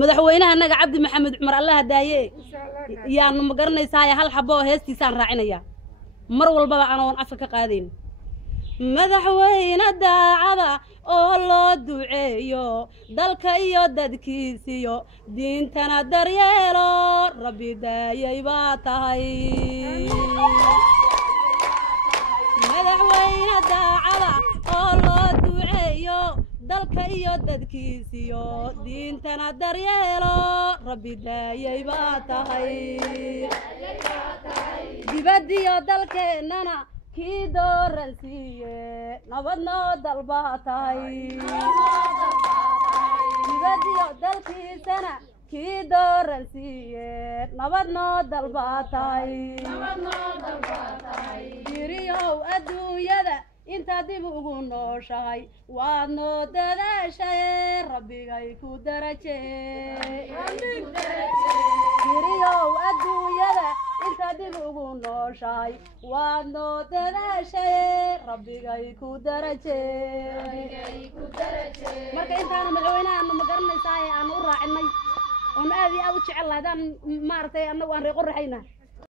madaxweynaha naga Cabdi Maxamed Cumar Allah daaye yaa nu magaranaysaa hal xabo heestiisaan raacinaya mar walba aan afka ka qaadeen madaxweyne daacada oo loo duceeyo dalka iyo dadkiisiyo diintana daryeelo rabbi daayay baa tahay madaxweyne daacada oo loo duceeyo dalka iyo dadkiisiyo diintana daryeelo rabbi daayay baa tahay dibadiyo dalkeenana kii dooran siiye nabadno dalba tahay dibadiyo dalkiisana kii dooran siiye nabadno dalba tahay diriyow adduunyada inta dib ugu nooshahay waad noo dadaashay rabbigay ku darajee diriyow adduunyada inta dib ugu nooshahay waad noo dadaashay rabbigay ku darajee marka intaana madaxweynaha ma garanaysaa aan u raacinay oo aad iyo aad u jecel lahaydaan maartay annagu aan reeqo raxayna